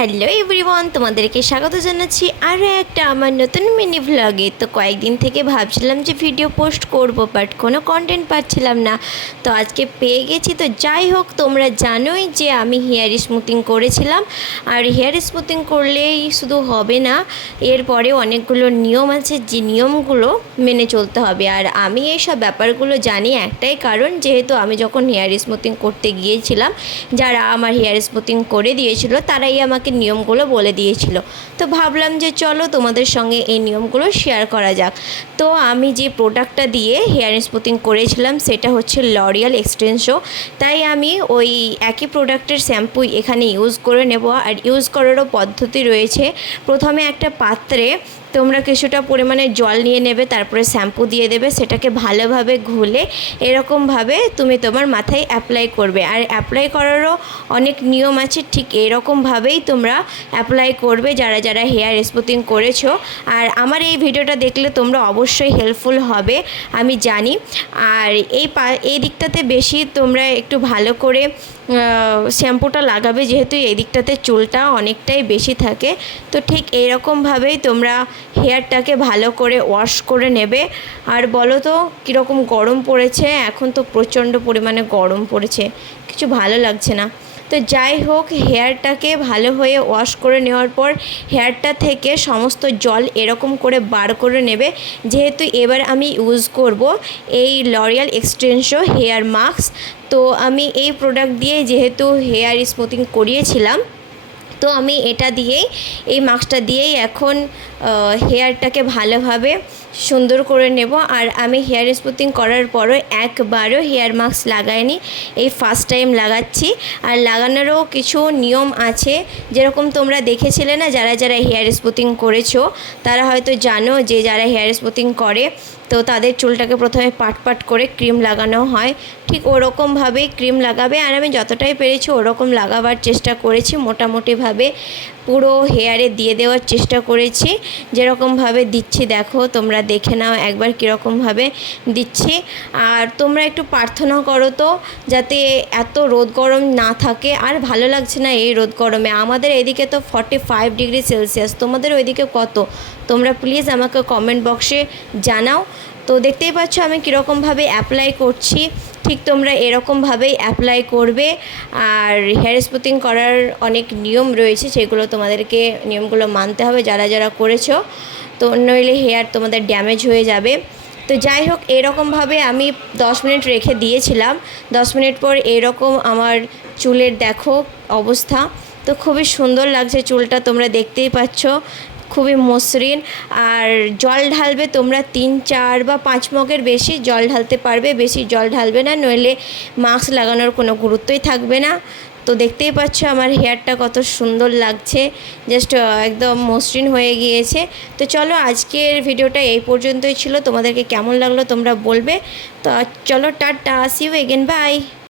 Hello everyone, তোমাদেরকে স্বাগত জানাচ্ছি আরও একটা আমার নতুন মিনি ভ্লগে তো কয়েকদিন থেকে ভাবছিলাম যে ভিডিও পোস্ট করব বাট কোনো কন্টেন্ট পাচ্ছিলাম না। তো আজকে পেয়ে গেছি। তো যাই হোক, তোমরা জানোই যে আমি হেয়ার স্মুথিং করেছিলাম। আর হেয়ার স্মুথিং করলেই শুধু হবে না, এরপরে অনেকগুলো নিয়ম আছে যে নিয়মগুলো মেনে চলতে হবে। আর আমি এই সব ব্যাপারগুলো জানি একটাই কারণ, যেহেতু আমি যখন হেয়ার স্মুথিং করতে গিয়েছিলাম, যারা আমার হেয়ার স্মুথিং করে দিয়েছিল, তারাই আমাকে নিয়মগুলো বলে দিয়েছিল। তো ভাবলাম যে চলো তোমাদের সঙ্গে এই নিয়মগুলো শেয়ার করা যাক। তো আমি যে প্রোডাক্টটা দিয়ে হেয়ার স্মুথিং করেছিলাম সেটা হচ্ছে লরিয়াল এক্সটেনশো তাই আমি ওই একই প্রোডাক্টের শ্যাম্পু এখানে ইউজ করে নেব। আর ইউজ করারও পদ্ধতি রয়েছে। প্রথমে একটা পাত্রে তোমরা কিছুটা পরিমাণে জল নিয়ে নেবে, তারপরে শ্যাম্পু দিয়ে দেবে, সেটাকে ভালোভাবে ঘুলে এরকমভাবে তুমি তোমার মাথায় অ্যাপ্লাই করবে। আর অ্যাপ্লাই করারও অনেক নিয়ম আছে, ঠিক এরকমভাবেই তোমরা অ্যাপ্লাই করবে যারা যারা হেয়ার স্মুথিং করেছ। আর আমার এই ভিডিওটা দেখলে তোমরা অবশ্যই হেল্পফুল হবে, আমি জানি। আর এই পা, এই দিকটাতে বেশি তোমরা একটু ভালো করে শ্যাম্পুটা লাগাবে, যেহেতু এই দিকটাতে চুলটা অনেকটাই বেশি থাকে। তো ঠিক এইরকমভাবেই তোমরা হেয়ারটাকে ভালো করে ওয়াশ করে নেবে। আর বলো তো, কীরকম গরম পড়েছে? এখন তো প্রচণ্ড পরিমাণে গরম পড়েছে। কিছু ভালো লাগছে না। তো যাই হোক, হেয়ারটাকে ভালো হয়ে ওয়াশ করে নেওয়ার পর হেয়ারটা থেকে সমস্ত জল এরকম করে বার করে নেবে। যেহেতু এবার আমি ইউজ করব এই লরিয়াল এক্সটেনশো হেয়ার মাস্ক তো আমি এই প্রোডাক্ট দিয়ে যেহেতু হেয়ার স্মুথিং করিয়েছিলাম তো আমি এটা দিয়েই, এই মাস্কটা দিয়েই এখন হেয়ারটাকে ভালোভাবে সুন্দর করে নেব। আর আমি হেয়ার স্মুথিং করার পরও একবারও হেয়ার মাস্ক লাগাইনি, এই ফার্স্ট টাইম লাগাচ্ছি। আর লাগানোরও কিছু নিয়ম আছে, যেরকম তোমরা দেখেছিলে না, যারা যারা হেয়ার স্মুথিং করেছ, তারা হয়তো জানো যে যারা হেয়ার স্মুথিং করে, তো তাদের চুলটাকে প্রথমে পাট পাট করে ক্রিম লাগানো হয়। ঠিক ওরকমভাবেই ক্রিম লাগাবে, আর আমি যতটাই পেরেছি ওরকম লাগাবার চেষ্টা করেছি, মোটামুটিভাবে পুরো হেয়ারে দিয়ে দেওয়ার চেষ্টা করেছি। যেরকমভাবে দিচ্ছি, দেখো, তোমরা দেখে নাও একবার কীরকমভাবে দিচ্ছি। আর তোমরা একটু প্রার্থনা করো তো, যাতে এত রোদ গরম না থাকে। আর ভালো লাগছে না এই রোদ গরমে। আমাদের এদিকে তো ফর্টি ফাইভ ডিগ্রি সেলসিয়াস তোমাদের ওইদিকে কত? তোমরা প্লিজ আমাকে কমেন্ট বক্সে জানাও। তো দেখতেই পাচ্ছ আমি কীরকমভাবে অ্যাপ্লাই করছি। ঠিক তোমরা এরকমভাবেই অ্যাপ্লাই করবে। আর হেয়ার স্মুথিং করার অনেক নিয়ম রয়েছে, সেগুলো তোমাদেরকে নিয়মগুলো মানতে হবে যারা যারা করেছ। তো নইলে হেয়ার তোমাদের ড্যামেজ হয়ে যাবে। তো যাই হোক, এরকমভাবে আমি দশ মিনিট রেখে দিয়েছিলাম। দশ মিনিট পর এরকম আমার চুলের দেখো অবস্থা। তো খুবই সুন্দর লাগছে চুলটা, তোমরা দেখতেই পাচ্ছ। খুবই মসৃণ। আর জল ঢালবে তোমরা তিন, চার বা পাঁচ মগের বেশি জল ঢালতে পারবে, বেশি জল ঢালবে না, নইলে মাস্ক লাগানোর কোনো গুরুত্বই থাকবে না। তো দেখতেই পাচ্ছ আমার হেয়ারটা কত সুন্দর লাগছে, জাস্ট একদম মসৃণ হয়ে গিয়েছে। তো চলো আজকের ভিডিওটা এই পর্যন্তই ছিল। তোমাদেরকে কেমন লাগল তোমরা বলবে। তো চলো টাটা সিউ এগেন বাই